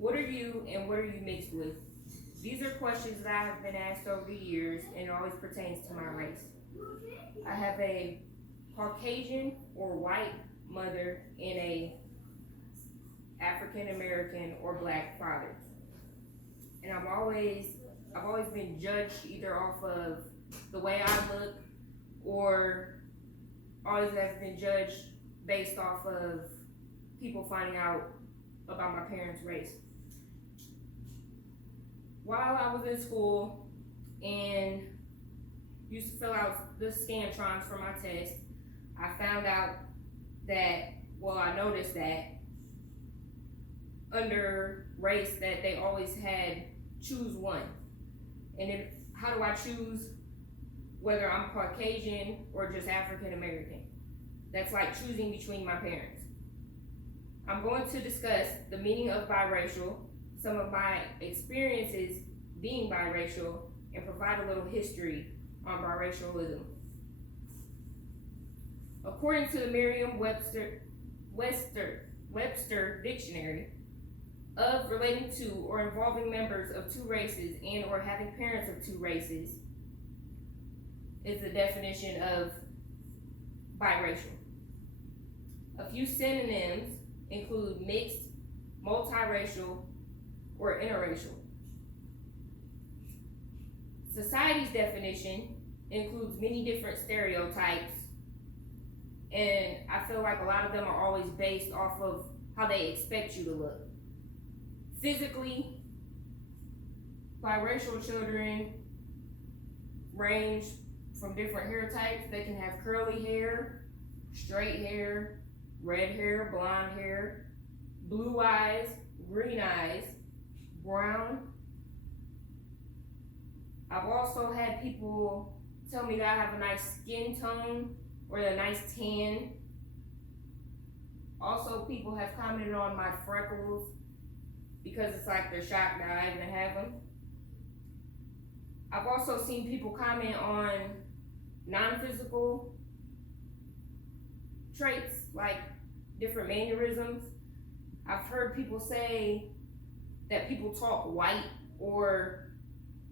What are you and what are you mixed with? These are questions that I have been asked over the years and it always pertains to my race. I have a Caucasian or white mother and a African American or black father. And I've always been judged either off of the way I look or always have been judged based off of people finding out about my parents' race. While I was in school and used to fill out the Scantrons for my test, I found out that, I noticed that under race that they always had choose one. And then how do I choose whether I'm Caucasian or just African American? That's like choosing between my parents. I'm going to discuss the meaning of biracial, some of my experiences being biracial, and provide a little history on biracialism. According to the Merriam-Webster Dictionary, of relating to or involving members of two races and or having parents of two races is the definition of biracial. A few synonyms include mixed, multiracial, or interracial. Society's definition includes many different stereotypes, and I feel like a lot of them are always based off of how they expect you to look. Physically, biracial children range from different hair types. They can have curly hair, straight hair, red hair, blonde hair, blue eyes, green eyes, brown. I've also had people tell me that I have a nice skin tone or a nice tan. Also, people have commented on my freckles because it's like they're shocked that I even have them. I've also seen people comment on non-physical traits like different mannerisms. I've heard people say that people talk white or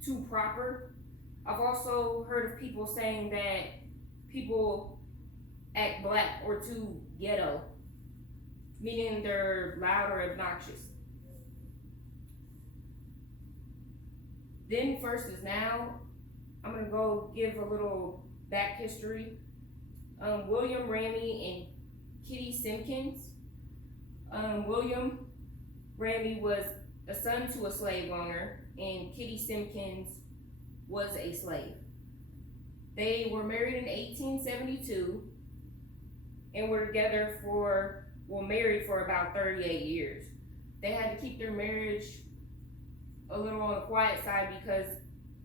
too proper. I've also heard of people saying that people act black or too ghetto, meaning they're loud or obnoxious. Then versus now, I'm gonna go give a little back history. William Ramey and Kitty Simpkins. William Ramey was a son to a slave owner, and Kitty Simpkins was a slave. They were married in 1872 and were married for about 38 years. They had to keep their marriage a little on the quiet side because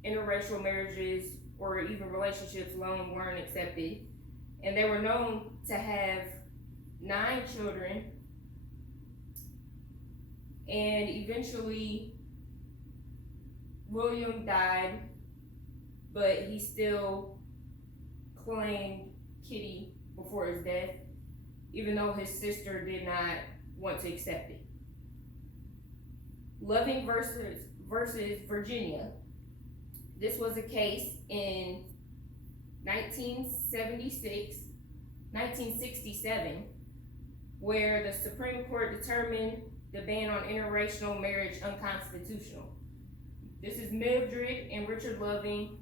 interracial marriages or even relationships alone weren't accepted. And they were known to have 9 children. And eventually, William died, but he still claimed Kitty before his death, even though his sister did not want to accept it. Loving versus Virginia. This was a case in 1967, where the Supreme Court determined the ban on interracial marriage unconstitutional. This is Mildred and Richard Loving.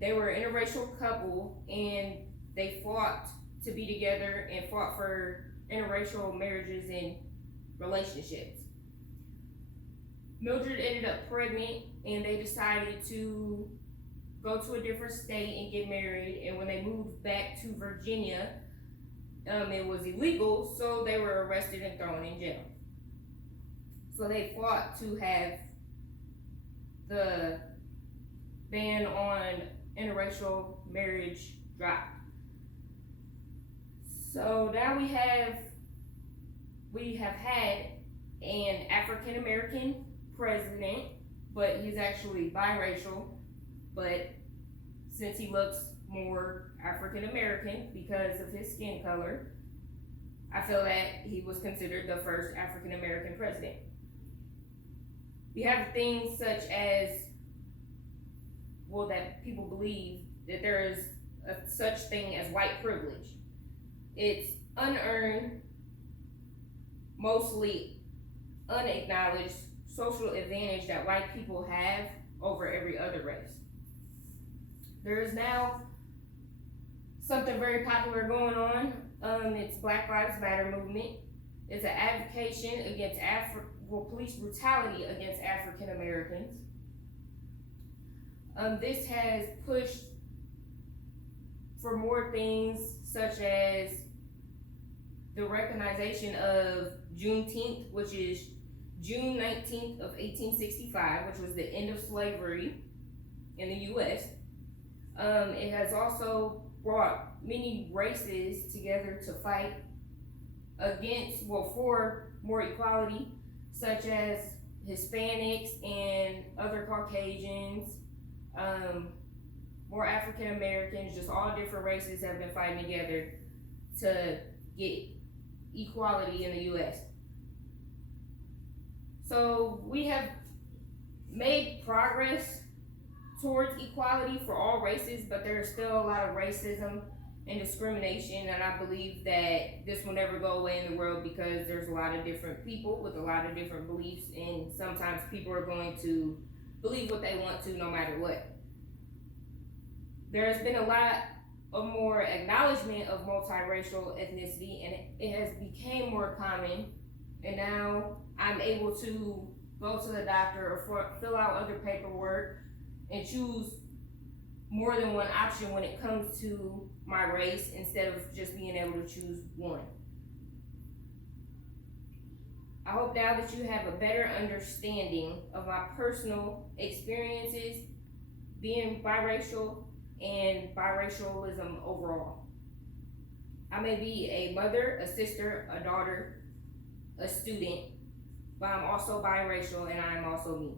They were an interracial couple and they fought to be together and fought for interracial marriages and relationships. Mildred ended up pregnant and they decided to go to a different state and get married. And when they moved back to Virginia, it was illegal, so they were arrested and thrown in jail. So they fought to have the ban on interracial marriage dropped. So now we have had an African American president, but he's actually biracial, but since he looks more African American because of his skin color, I feel that he was considered the first African American president. We have things such as, well, that people believe that there is a such thing as white privilege. It's unearned, mostly unacknowledged social advantage that white people have over every other race. There is now something very popular going on. It's Black Lives Matter movement. It's an advocation against police brutality against African Americans. This has pushed for more things such as the recognition of Juneteenth, which is June 19th of 1865, which was the end of slavery in the U.S. It has also brought many races together to fight for more equality, such as Hispanics and other Caucasians, more African Americans, just all different races have been fighting together to get equality in the U.S. So we have made progress towards equality for all races, but there's still a lot of racism and discrimination, and I believe that this will never go away in the world because there's a lot of different people with a lot of different beliefs, and sometimes people are going to believe what they want to no matter what. There's been a lot of more acknowledgement of multiracial ethnicity, and it has become more common, and now I'm able to go to the doctor or fill out other paperwork and choose more than one option when it comes to my race instead of just being able to choose one. I hope now that you have a better understanding of my personal experiences being biracial and biracialism overall. I may be a mother, a sister, a daughter, a student, but I'm also biracial and I'm also me.